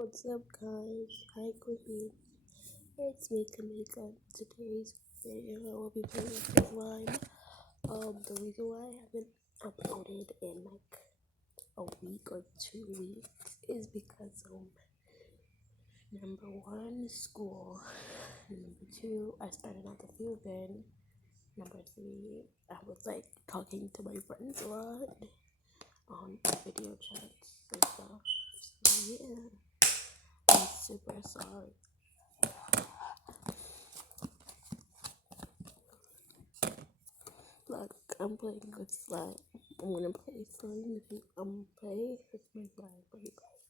What's up, guys? Hi, Queen. It's me, Kamika. Today's video, I will be playing with Slime. The reason why I haven't uploaded in like a week or 2 weeks is because number one, school. Number two, I started out the field then. Number three, I was like talking to my friends a lot on video chats and stuff. So yeah, I'm super sorry. Like, I'm playing with slime. I'm gonna play slime. I'm play with my slime for you guys.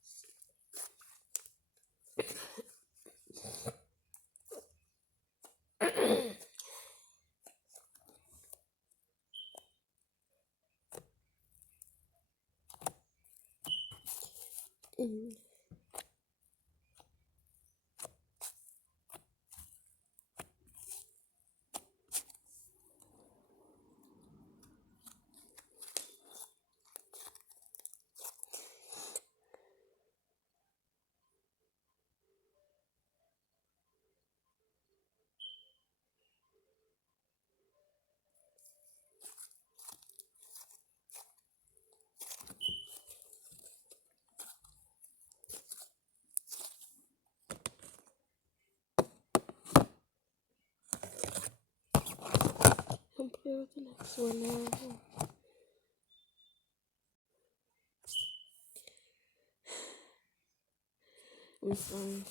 Mm. I'm playing with the next one now. I'm sorry.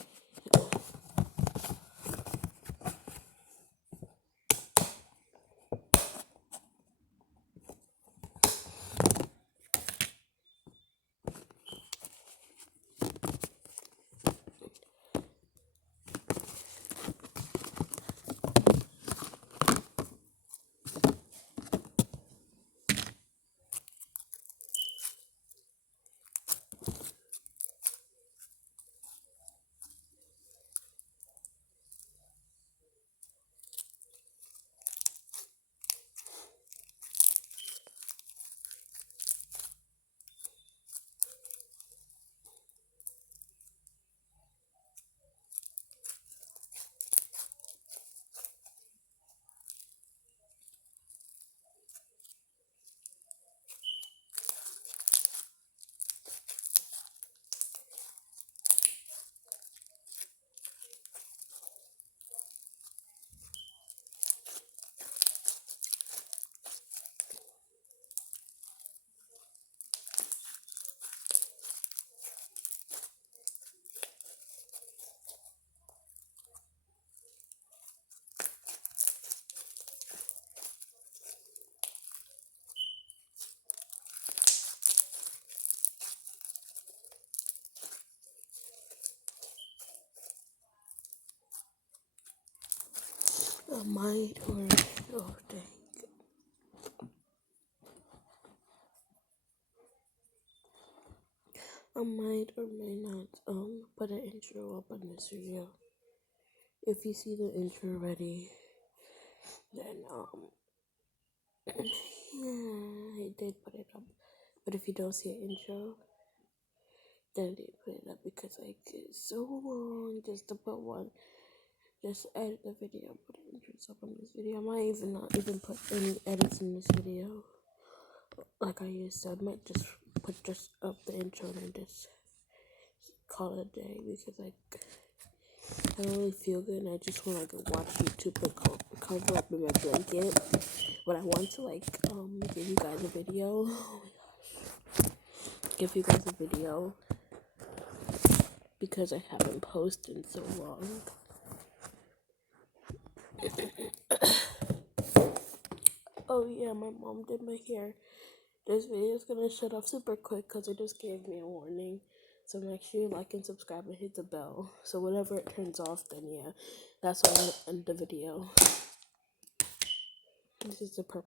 I might or oh dang. I might or may not put an intro up on this video. If you see the intro ready, then yeah, I did put it up. But if you don't see an intro, then I didn't put it up because like it's so long just to put one. Just edit the video, put intros up on this video. I might even not even put any edits in this video. Like I used to, I might just put just up the intro and just call it a day because like I don't really feel good and I just want to like watch YouTube and cover up in my blanket. But I want to like give you guys a video. Oh my gosh, give you guys a video because I haven't posted in so long. Oh yeah, my mom did my hair. This video is gonna shut off super quick because it just gave me a warning. So make sure you like and subscribe and hit the bell. So whenever it turns off, then yeah, that's when I end the video. This is the purpose.